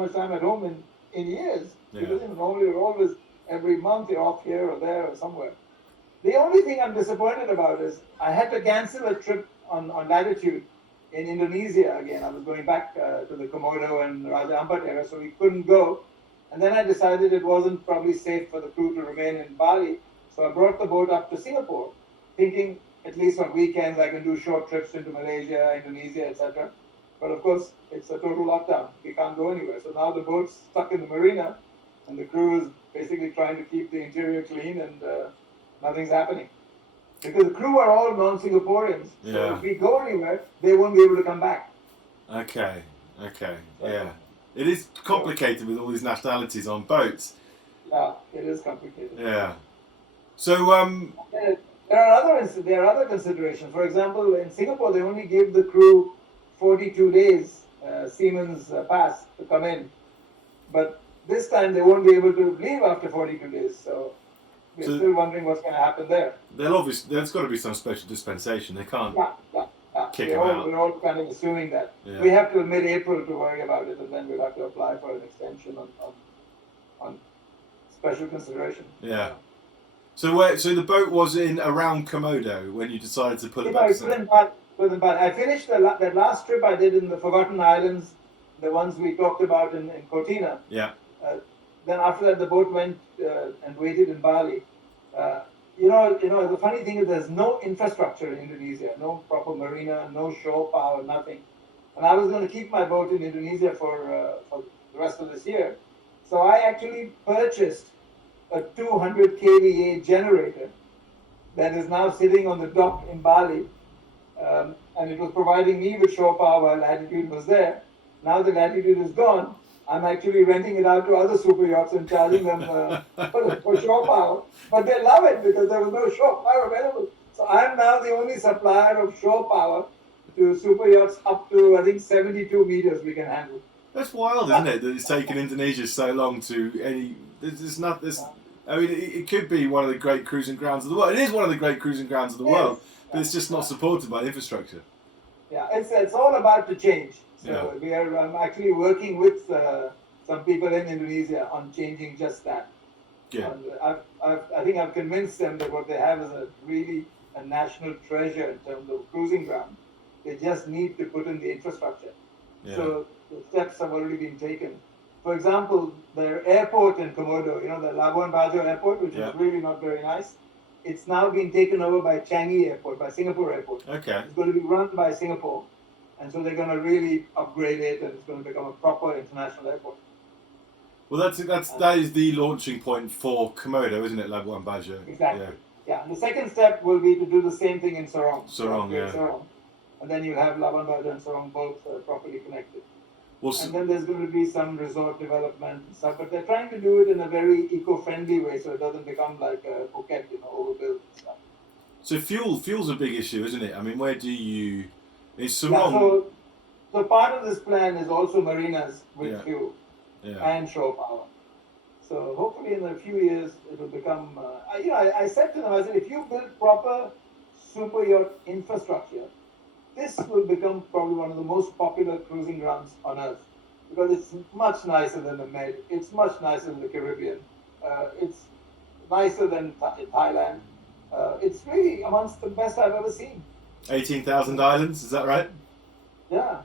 much time at home in years. Yeah. Because normally you're always, every month you're off here or there or somewhere. The only thing I'm disappointed about is I had to cancel a trip on Latitude in Indonesia again. I was going back to the Komodo and Raja Ampat area, so we couldn't go. And then I decided it wasn't probably safe for the crew to remain in Bali, so I brought the boat up to Singapore, thinking at least on weekends I can do short trips into Malaysia, Indonesia, etc. But of course, it's a total lockdown. We can't go anywhere. So now the boat's stuck in the marina, and the crew is basically trying to keep the interior clean, and nothing's happening. Because the crew are all non-Singaporeans. So if we go anywhere, they won't be able to come back. Okay, yeah. It is complicated with all these nationalities on boats. Yeah, it is complicated. Yeah. So, there are other considerations. For example, in Singapore, they only gave the crew 42 days seaman's pass to come in. But this time they won't be able to leave after 42 days. So we're still wondering what's going to happen there. There's got to be some special dispensation. They can't kick them out. We're all kind of assuming that. Yeah. We have till mid-April to worry about it, and then we'll have to apply for an extension on special consideration. Yeah. So the boat was in around Komodo when you decided to put it back. I finished that last trip I did in the Forgotten Islands, the ones we talked about in Cortina. Yeah. Then after that, the boat went and waited in Bali. The funny thing is there's no infrastructure in Indonesia, no proper marina, no shore power, nothing. And I was going to keep my boat in Indonesia for the rest of this year. So I actually purchased a 200 kVA generator that is now sitting on the dock in Bali. And it was providing me with shore power while Latitude was there. Now the Latitude is gone, I'm actually renting it out to other super yachts and charging them for shore power. But they love it because there was no shore power available. So I'm now the only supplier of shore power to super yachts up to, I think, 72 meters we can handle. That's wild, isn't it? That it's taken Indonesia so long to any. There's not this. I mean, it could be one of the great cruising grounds of the world. It is one of the great cruising grounds of the world, but it's just not supported by infrastructure. Yeah, it's all about to change. So I'm actually working with some people in Indonesia on changing just that. Yeah. And I think I've convinced them that what they have is a national treasure in terms of cruising ground. They just need to put in the infrastructure. Yeah. So the steps have already been taken. For example, their airport in Komodo, the Labuan Bajo airport, which is really not very nice, it's now been taken over by Changi Airport, by Singapore Airport. Okay. It's going to be run by Singapore. And so they're going to really upgrade it, and it's going to become a proper international airport. Well, that is the launching point for Komodo, isn't it, Labuan Bajo? Exactly. Yeah. And the second step will be to do the same thing in Sorong. Sorong. And then you'll have Labuan Bajo and Sorong both properly connected. Well, and then there's going to be some resort development and stuff, but they're trying to do it in a very eco-friendly way, so it doesn't become like a Phuket, overbuilt and stuff. So fuel's a big issue, isn't it? I mean, where do you? Is Sorong? So part of this plan is also marinas with fuel and shore power. So hopefully in a few years it will become. I said to them, I said, if you build proper super yacht infrastructure, this will become probably one of the most popular cruising grounds on earth because it's much nicer than the Med. It's much nicer than the Caribbean. It's nicer than Thailand. It's really amongst the best I've ever seen. 18,000 islands, is that right? Yeah.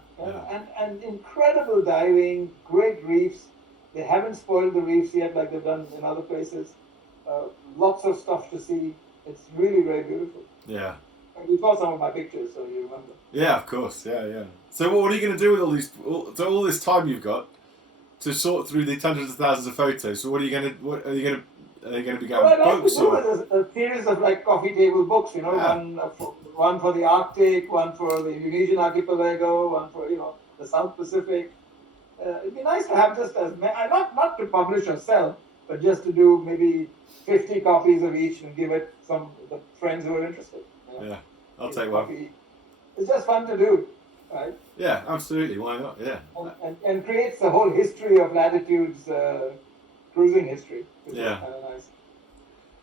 And incredible diving, great reefs. They haven't spoiled the reefs yet like they've done in other places. Lots of stuff to see. It's really very beautiful. Yeah. You saw some of my pictures, so you remember. Yeah, of course. Yeah. So what are you going to do with all this time you've got to sort through the hundreds of thousands of photos? So are you going to be going books or a series of like coffee table books? One for the Arctic, one for the Indonesian archipelago, one for the South Pacific. It'd be nice to have just as many, not to publish or sell, but just to do maybe 50 copies of each and give it some the friends who are interested. Yeah, I'll take one. It's just fun to do, right? Yeah, absolutely. Why not? Yeah. And creates the whole history of Latitude's cruising history. Which is kind of nice.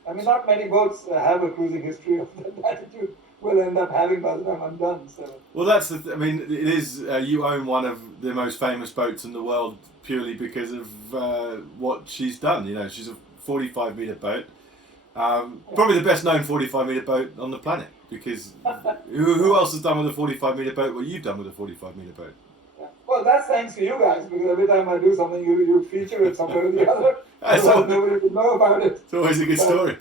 I mean, not many boats have a cruising history of Latitude. will end up having by the time I'm done. So. Well, that's I mean, it is. You own one of the most famous boats in the world purely because of what she's done. You know, she's a 45-meter boat. Probably the best known 45-meter boat on the planet. Because who else has done with a 45-meter boat what you've done with a 45-meter boat? Yeah. Well, that's thanks to you guys, because every time I do something, you feature it somewhere or the other. Otherwise, nobody would know about it. It's always a good story.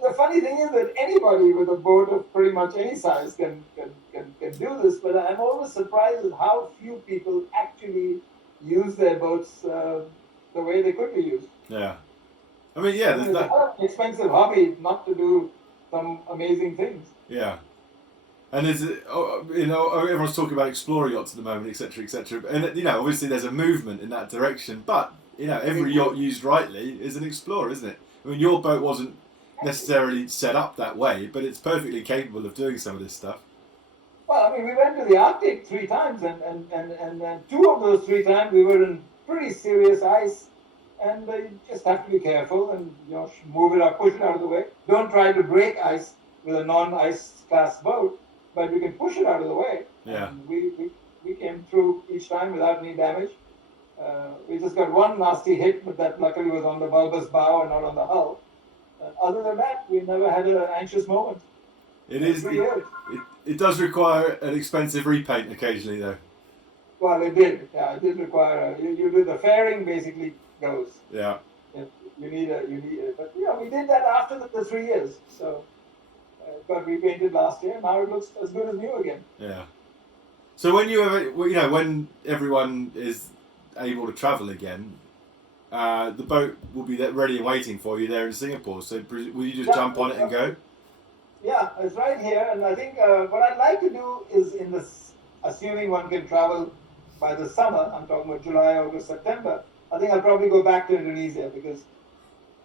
The funny thing is that anybody with a boat of pretty much any size can do this, but I'm always surprised at how few people actually use their boats the way they could be used. Yeah. I mean, yeah. It's an expensive hobby not to do some amazing things. Yeah. And there's, you know, everyone's talking about explorer yachts at the moment, etc., etc. And, you know, obviously there's a movement in that direction, but, you know, every yacht used rightly is an explorer, isn't it? I mean, your boat wasn't necessarily set up that way, but it's perfectly capable of doing some of this stuff. Well, I mean, we went to the Arctic 3 times, and 2 of those 3 times we were in pretty serious ice, and you just have to be careful and, you know, move it up, push it out of the way. Don't try to break ice with a non-ice class boat, but you can push it out of the way. Yeah. And we came through each time without any damage. We just got one nasty hit, but that luckily was on the bulbous bow and not on the hull. Other than that, we never had an anxious moment. It does require an expensive repaint occasionally, though. Well, it did. Yeah, it did require. You do the fairing basically goes. Yeah. You need it. But yeah, we did that after the 3 years. So got repainted last year. Now it looks as good as new again. Yeah. So when everyone is able to travel again, the boat will be ready and waiting for you there in Singapore. So will you just jump on it and go? Yeah, it's right here. And I think what I'd like to do is assuming one can travel by the summer, I'm talking about July, August, September, I think I'll probably go back to Indonesia, because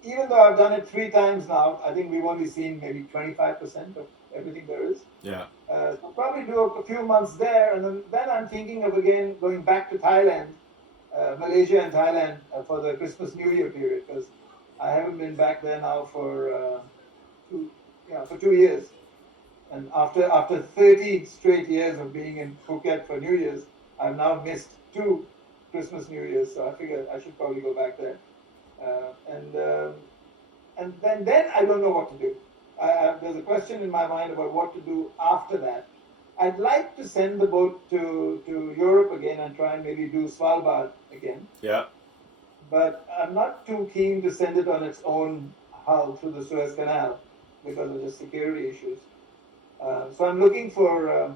even though I've done it 3 times now, I think we've only seen maybe 25% of everything there is. Yeah. So I'll probably do a few months there, and then I'm thinking of again going back to Thailand, Malaysia and Thailand for the Christmas New Year period, because I haven't been back there now for 2 years. And after 30 straight years of being in Phuket for New Year's, I've now missed 2 Christmas New Year's, so I figured I should probably go back there. And then I don't know what to do. There's a question in my mind about what to do after that. I'd like to send the boat to Europe again and try and maybe do Svalbard again. Yeah. But I'm not too keen to send it on its own hull through the Suez Canal because of the security issues. So I'm looking for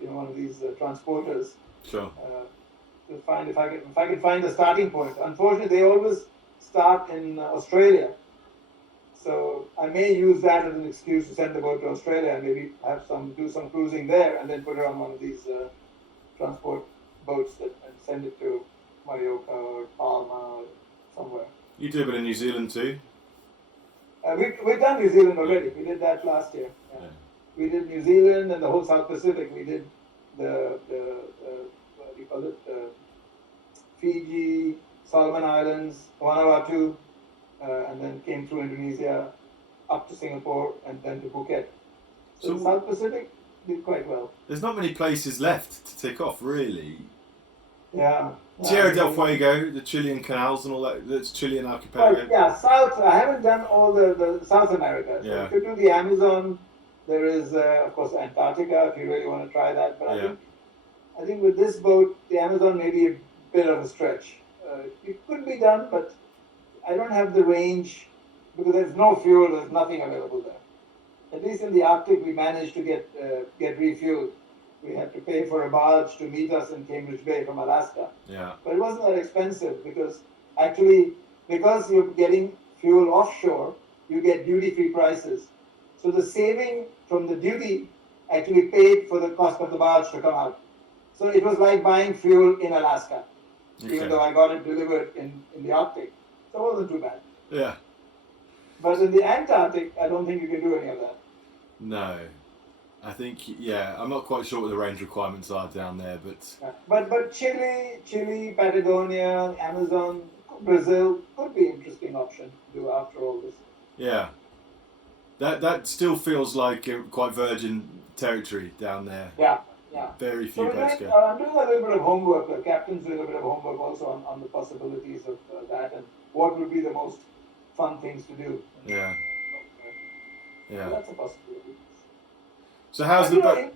one of these transporters. Sure. To find if I can find a starting point. Unfortunately, they always start in Australia, so I may use that as an excuse to send the boat to Australia and maybe do some cruising there, and then put her on one of these transport boats and send it to Mallorca or Palma or somewhere. You do a bit of New Zealand too. We've done New Zealand already. We did that last year. Yeah. We did New Zealand and the whole South Pacific. We did the what do you call it? Fiji, Solomon Islands, Vanuatu, and then came through Indonesia, up to Singapore, and then to Phuket. So South Pacific did quite well. There's not many places left to tick off, really. Yeah. Tierra del Fuego, the Chilean canals and all that. That's Chilean archipelago. South. I haven't done all the South America. So Yeah. if you do the Amazon, there is of course Antarctica if you really want to try that. But I think with this boat, the Amazon may be a bit of a stretch. It could be done, but I don't have the range because there's no fuel. There's nothing available there. At least in the Arctic, we managed to get refueled. We had to pay for a barge to meet us in Cambridge Bay from Alaska. Yeah. But it wasn't that expensive because you're getting fuel offshore, you get duty-free prices. So the saving from the duty actually paid for the cost of the barge to come out. So it was like buying fuel in Alaska, even though I got it delivered in the Arctic. So it wasn't too bad. Yeah. But in the Antarctic, I don't think you can do any of that. No. I think, I'm not quite sure what the range requirements are down there, but... Yeah. But Chile, Patagonia, Amazon, Brazil could be an interesting option to do after all this. Yeah. That still feels like quite virgin territory down there. Yeah, yeah. Very So few boats go. I'm doing a little bit of homework. The captain's doing a bit of homework also on the possibilities of that and what would be the most fun things to do. Yeah. So Yeah. that's a possibility. So how's But, the boat?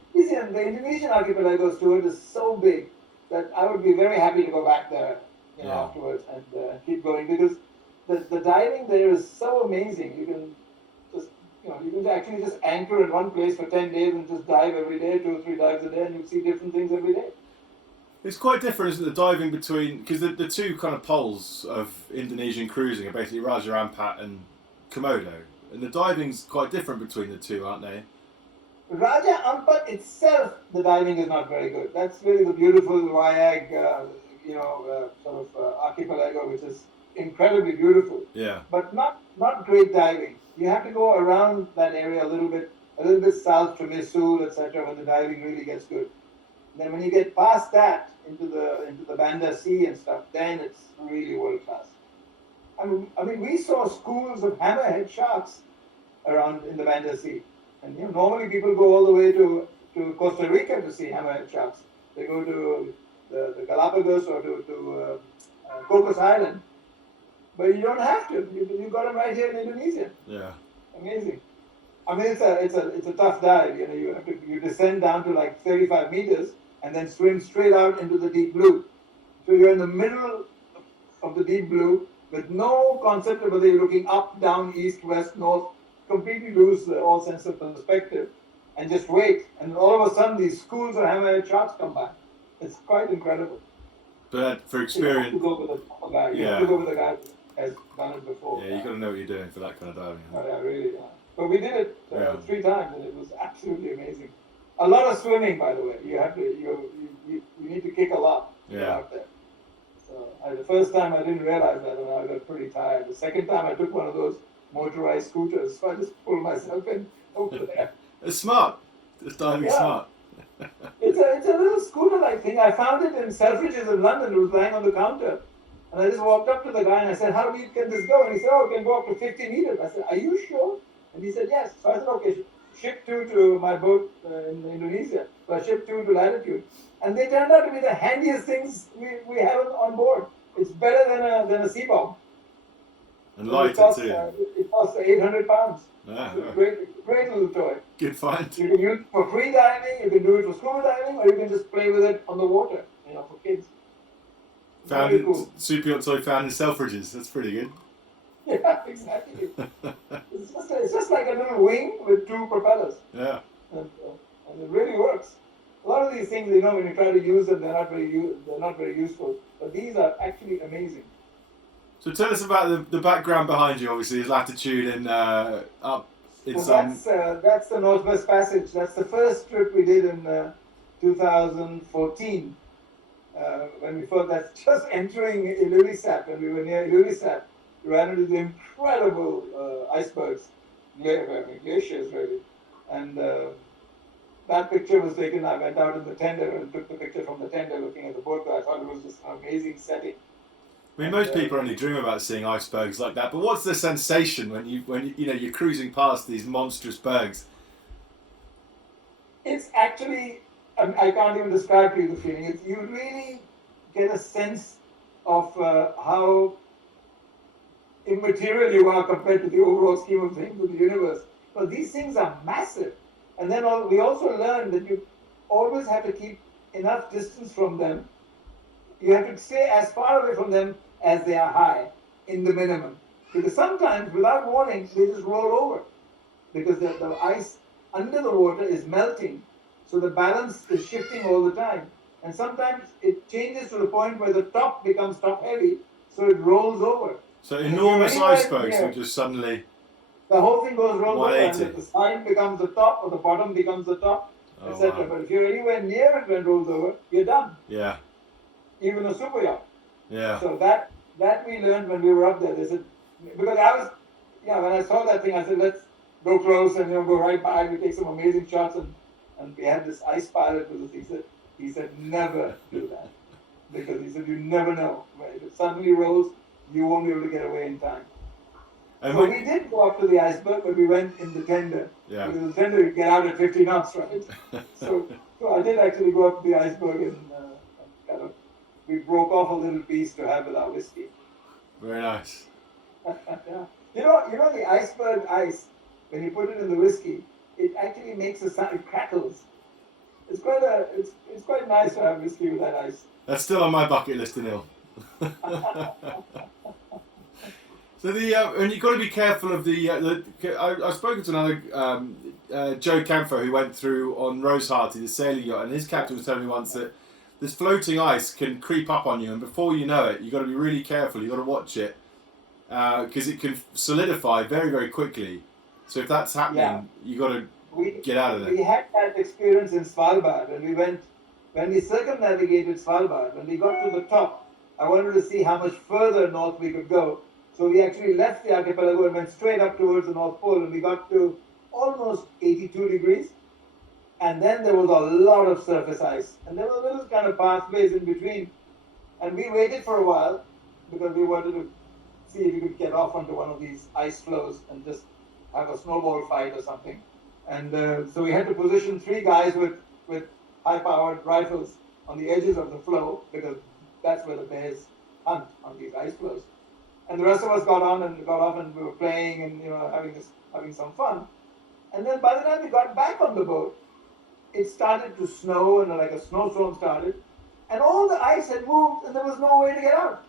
the Indonesian archipelago, Stuart, is so big that I would be very happy to go back there, Yeah. afterwards and keep going because the diving there is so amazing. You can just, you can actually just anchor in one place for 10 days and just dive every day, 2 or 3 dives a day, and you see different things every day. It's quite different, isn't it, the diving between... Because the two kind of poles of Indonesian cruising are basically Raja Ampat and Komodo. And the diving's quite different between the two, aren't they? Raja Ampat itself, the diving is not very good. That's really the beautiful Wayag, sort of archipelago, which is incredibly beautiful. Yeah. But not great diving. You have to go around that area a little bit south to Misul, etc., when the diving really gets good. Then when you get past that into the Banda Sea and stuff, then it's really world class. I mean, we saw schools of hammerhead sharks around in the Banda Sea, and normally people go all the way to Costa Rica to see hammerhead sharks. They go to the Galapagos or to Cocos Island, but you don't have to. You got them right here in Indonesia. Yeah. Amazing. I mean, it's a tough dive. You descend down to like 35 meters and then swim straight out into the deep blue. So you're in the middle of the deep blue with no concept of whether you're looking up, down, east, west, north. Completely lose all sense of perspective and just wait. And all of a sudden, these schools of hammerhead sharks come by. It's quite incredible. But for experience... You have to go with a guy. You have to go with a guy who has done it before. Yeah, you've got to know what you're doing for that kind of diving. Oh, yeah, really. Yeah. But we did it 3 times, and it was absolutely amazing. A lot of swimming, by the way. You have to you need to kick a lot to get out there. So the first time I didn't realize that, and I got pretty tired. The second time I took one of those motorized scooters, so I just pulled myself in over there. It's smart. It's diving smart. It's a little scooter-like thing. I found it in Selfridges in London. It was lying on the counter. And I just walked up to the guy and I said, how deep can this go? And he said, it can go up to 50 meters. I said, are you sure? And he said, yes. So I said, okay, ship 2 to my boat in Indonesia. So I shipped 2 to Latitude. And they turned out to be the handiest things we have on board. It's better than a sea bomb. And lighter too. It costs 800 pounds. Yeah, It's a great little toy. Good find. You can use it for free diving, you can do it for scuba diving, or you can just play with it on the water, for kids. Found in super yacht toy found in Selfridges. That's pretty good. Yeah, exactly. it's just like a little wing with 2 propellers. Yeah. And it really works. A lot of these things, when you try to use them, they're not very useful. But these are actually amazing. So tell us about the background behind you. Obviously, is Latitude and up. That's the Northwest Passage. That's the first trip we did in 2014. When we first, that's just entering Ilulissat. When we were near Ilulissat, we ran into the incredible icebergs, glaciers really. And that picture was taken. I went out in the tender and took the picture from the tender, looking at the boat. I thought it was just an amazing setting. I mean, most people only dream about seeing icebergs like that. But what's the sensation when you're cruising past these monstrous bergs? It's actually, I can't even describe to you the feeling. You really get a sense of how immaterial you are compared to the overall scheme of things with the universe. But these things are massive. And then we also learned that you always have to keep enough distance from them. You have to stay as far away from them as they are high, in the minimum. Because sometimes, without warning, they just roll over. Because the ice under the water is melting. So the balance is shifting all the time. And sometimes it changes to the point where the top becomes top heavy, so it rolls over. So enormous icebergs will just suddenly... The whole thing goes rolls over, and the side becomes the top, or the bottom becomes the top, etc. Wow. But if you're anywhere near it when it rolls over, you're done. Yeah. Even a super yacht. Yeah. So that we learned when we were up there. They said, because when I saw that thing, I said, let's go close and go right by. We take some amazing shots, and we had this ice pilot with us. He said, never do that, because he said you never know. If it suddenly rolls, you won't be able to get away in time. And So we did go up to the iceberg, but we went in the tender. Yeah. Because the tender you get out at 50 knots, right? So I did actually go up to the iceberg and kind of, we broke off a little piece to have with our whiskey. Very nice. Yeah. You know the iceberg ice, when you put it in the whiskey, it actually makes a sound, it crackles. It's quite nice to have whiskey with that ice. That's still on my bucket list, Anil. So and you've got to be careful of I've spoken to another Joe Camphor who went through on Rose Hearty, the sailing yacht, and his captain was telling me once that this floating ice can creep up on you, and before you know it, you've got to be really careful. You've got to watch it because it can solidify very, very quickly. So if that's happening, you've got to get out of there. We had that experience in Svalbard when we circumnavigated Svalbard. When we got to the top, I wanted to see how much further north we could go. So we actually left the archipelago and went straight up towards the North Pole, and we got to almost 82 degrees. And then there was a lot of surface ice, and there were little kind of pathways in between. And we waited for a while because we wanted to see if we could get off onto one of these ice floes and just have a snowball fight or something. And so we had to position 3 guys with high-powered rifles on the edges of the floe, because that's where the bears hunt, on these ice floes. And the rest of us got off and we were playing and having some fun. And then by the time we got back on the boat, it started to snow, and like a snowstorm started, and all the ice had moved and there was no way to get out.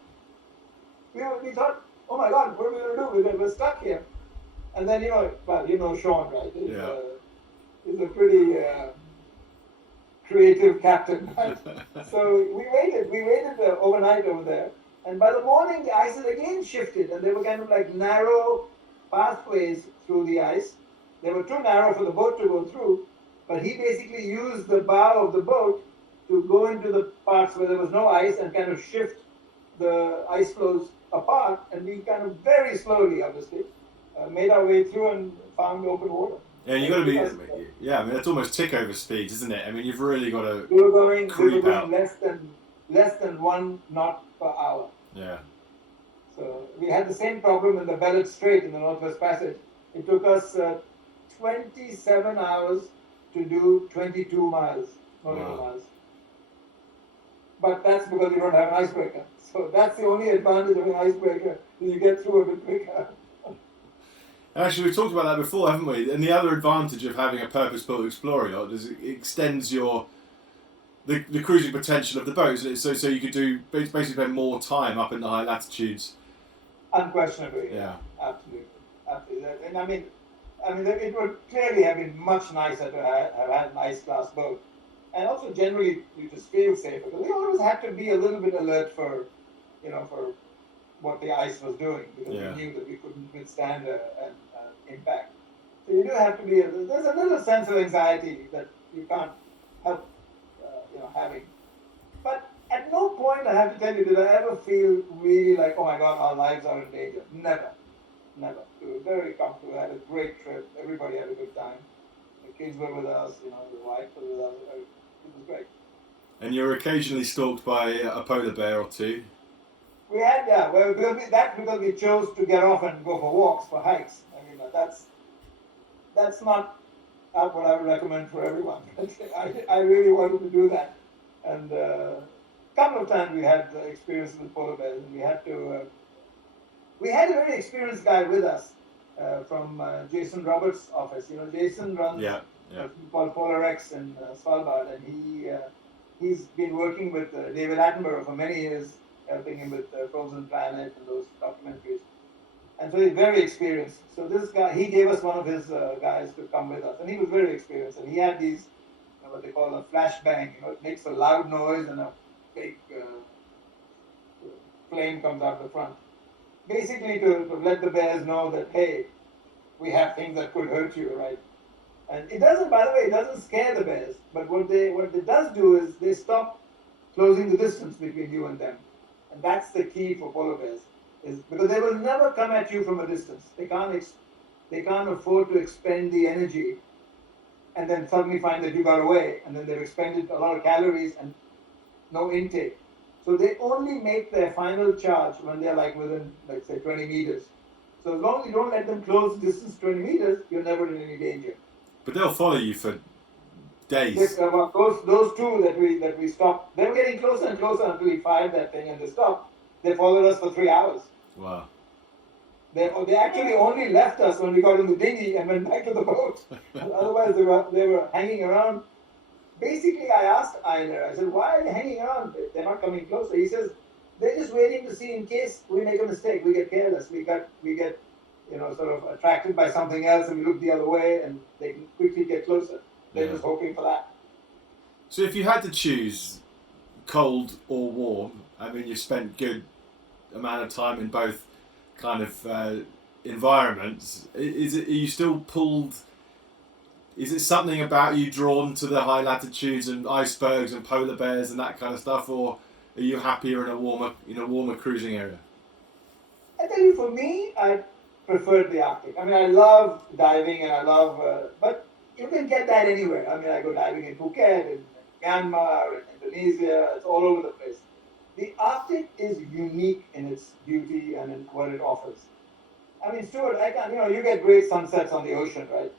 We thought, oh my God, what are we going to do? We're stuck here. And then Sean, right? He's a pretty creative captain, right? So we waited overnight over there. And by the morning, the ice had again shifted, and they were kind of like narrow pathways through the ice. They were too narrow for the boat to go through, but he basically used the bow of the boat to go into the parts where there was no ice and kind of shift the ice floes apart, and we kind of very slowly, obviously, made our way through and found open water. Yeah, you got to be. I mean, it's almost tick over speed, isn't it? I mean, you've really got to. We were going out. less than 1 knot per hour. Yeah. So we had the same problem in the Bellot Strait in the Northwest Passage. It took us 27 hours to do 22 miles, nautical miles. But that's because you don't have an icebreaker. So that's the only advantage of an icebreaker, is you get through a bit quicker. Actually, we've talked about that before, haven't we? And the other advantage of having a purpose-built explorer yacht is it extends the cruising potential of the boat, isn't it? So you could basically spend more time up in the high latitudes. Unquestionably, yeah. Absolutely. And I mean, it would clearly have been much nicer to have had an ice-class boat. And also, generally, you just feel safer. But we always had to be a little bit alert for what the ice was doing, because we knew that we couldn't withstand an impact. So you do have to be. There's a little sense of anxiety that you can't help, having. But at no point, I have to tell you, did I ever feel really like, oh my God, our lives are in danger. Never. We were very comfortable. We had a great trip. Everybody had a good time. The kids were with us. The wife was with us. It was great. And you were occasionally stalked by a polar bear or two. We had, well, because we chose to get off and go for walks, for hikes. I mean, that's not what I would recommend for everyone. I really wanted to do that. And a couple of times we had experiences with polar bears, and we had a very experienced guy with us from Jason Roberts' office. Jason runs called Polar X in Svalbard, and he's been working with David Attenborough for many years, helping him with Frozen Planet and those documentaries. And so he's very experienced. So this guy, he gave us one of his guys to come with us, and he was very experienced. And he had these, what they call a flashbang. It makes a loud noise and a big flame comes out the front. Basically to let the bears know that, hey, we have things that could hurt you, right? And it doesn't, by the way, it doesn't scare the bears. But what it does do is they stop closing the distance between you and them. And that's the key for polar bears, is because they will never come at you from a distance. They can't afford to expend the energy and then suddenly find that you got away, and then they've expended a lot of calories and no intake. So they only make their final charge when they're like within, let's say, 20 meters. So as long as you don't let them close distance 20 meters, you're never in any danger. But they'll follow you for days. Those two that we stopped, they were getting closer and closer until we fired that thing and they stopped. They followed us for 3 hours. Wow. They actually only left us when we got in the dinghy and went back to the boat. Otherwise, they were hanging around. Basically, I asked Eiler, I said, why are they hanging around? They're not coming closer. He says, they're just waiting to see in case we make a mistake. We get careless. We get sort of attracted by something else and we look the other way and they can quickly get closer. They're just hoping for that. So if you had to choose cold or warm, I mean, you've spent good amount of time in both kind of environments. Are you still pulled? Is it something about you drawn to the high latitudes and icebergs and polar bears and that kind of stuff, or are you happier in a warmer cruising area? I tell you, for me, I preferred the Arctic. I mean, I love diving and I love, but you can get that anywhere. I mean, I go diving in Phuket, in Myanmar, in Indonesia. It's all over the place. The Arctic is unique in its beauty and in what it offers. I mean, Stuart, you get great sunsets on the ocean, right?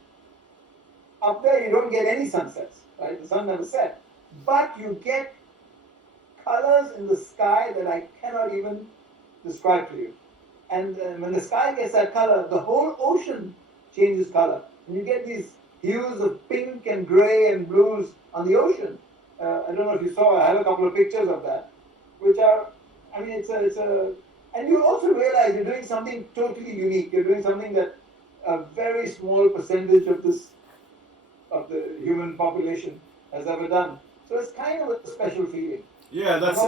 Up there, you don't get any sunsets, right? The sun never sets. But you get colors in the sky that I cannot even describe to you. And when the sky gets that color, the whole ocean changes color. And you get these hues of pink and gray and blues on the ocean. I don't know if you saw, I have a couple of pictures of that, which are, I mean, it's a, and you also realize you're doing something totally unique. You're doing something that a very small percentage of the human population has ever done. So it's kind of a special feeling. Yeah, that's.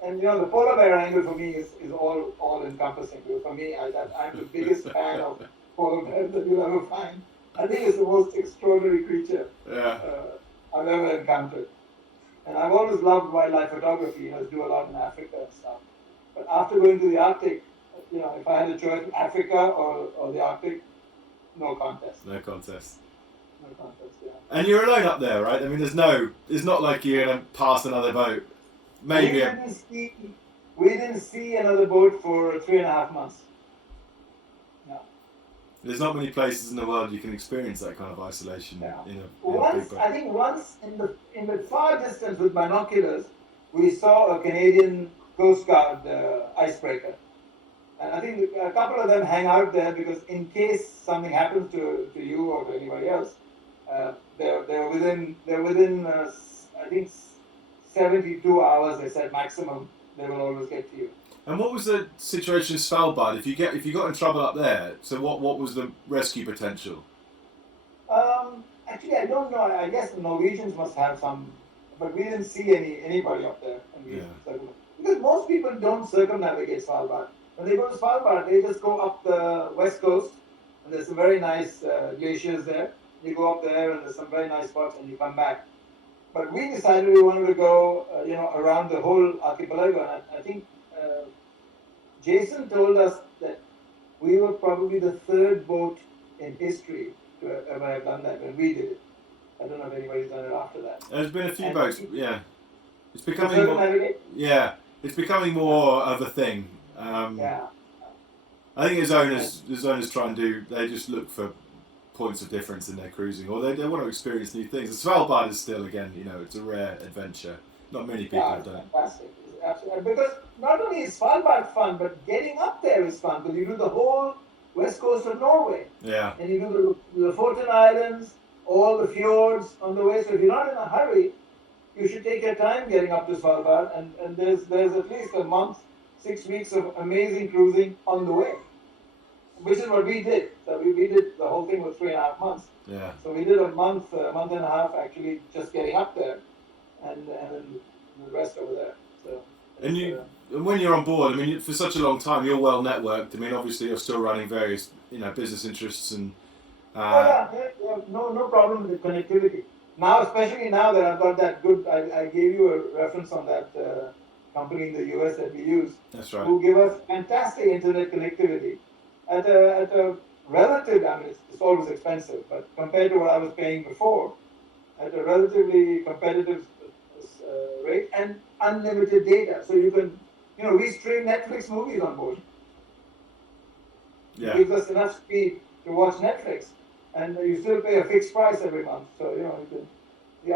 And the polar bear angle for me is all encompassing. For me, I'm the biggest fan of polar bears that you'll ever find. I think it's the most extraordinary creature I've ever encountered. And I've always loved wildlife photography. Do a lot in Africa and stuff. But after going to the Arctic, if I had a choice, Africa or the Arctic, no contest. No contest. No contest, yeah. And you're alone up there, right? I mean, it's not like you're going to pass another boat. Maybe. We didn't see another boat for 3.5 months. No. There's not many places in the world you can experience that kind of isolation. Yeah. I think once in the far distance with binoculars, we saw a Canadian Coast Guard icebreaker. And I think a couple of them hang out there because in case something happens to you or to anybody else, they're within I think 72 hours. They said maximum. They will always get to you. And what was the situation in Svalbard? If you got in trouble up there, so what was the rescue potential? Actually, I don't know. I guess the Norwegians must have some, but we didn't see anybody up there. Because most people don't circumnavigate Svalbard. When they go to Svalbard, they just go up the west coast, and there's some very nice glaciers there. You go up there, and there's some very nice spots, and you come back. But we decided we wanted to go, around the whole archipelago, and I think Jason told us that we were probably the third boat in history to ever have done that when we did it. I don't know if anybody's done it after that. There's been a few boats, yeah. It's becoming more. Yeah, it's becoming more of a thing. I think his owners try and they just look for points of difference in their cruising, or they want to experience new things. And Svalbard is still, again, it's a rare adventure. Not many people have done it. Fantastic. Absolutely. Because not only is Svalbard fun, but getting up there is fun, because you do the whole west coast of Norway. Yeah. And you do the Lofoten Islands, all the fjords on the way. So if you're not in a hurry, you should take your time getting up to Svalbard, and there's at least a month, 6 weeks of amazing cruising on the way, which is what we did. So we did the whole thing with 3.5 months. Yeah. So we did a month and a half actually just getting up there, and then the rest over there. So. And when you're on board, I mean, for such a long time, you're well networked. I mean, obviously, you're still running various, business interests and. No problem with the connectivity. Now, especially now that I've got that good, I gave you a reference on that company in the US that we use. That's right. Who give us fantastic internet connectivity at a relative. I mean, it's always expensive, but compared to what I was paying before, at a relatively competitive rate and unlimited data. So you can, we stream Netflix movies on board. Yeah. It gives us enough speed to watch Netflix, and you still pay a fixed price every month. So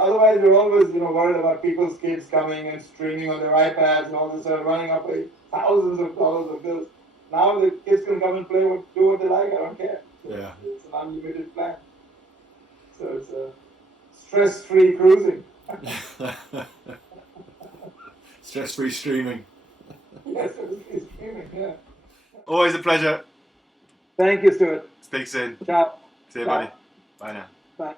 otherwise you're always worried about people's kids coming and streaming on their iPads and all this, running up thousands of dollars of bills. Now the kids can come and do what they like. I don't care. Yeah. It's an unlimited plan. So it's a stress-free cruising. Stress-free streaming. Yes, it's streaming. Yeah. Always a pleasure. Thank you, Stuart. Speak soon. Ciao. See you, Ciao. buddy. Bye now. Bye.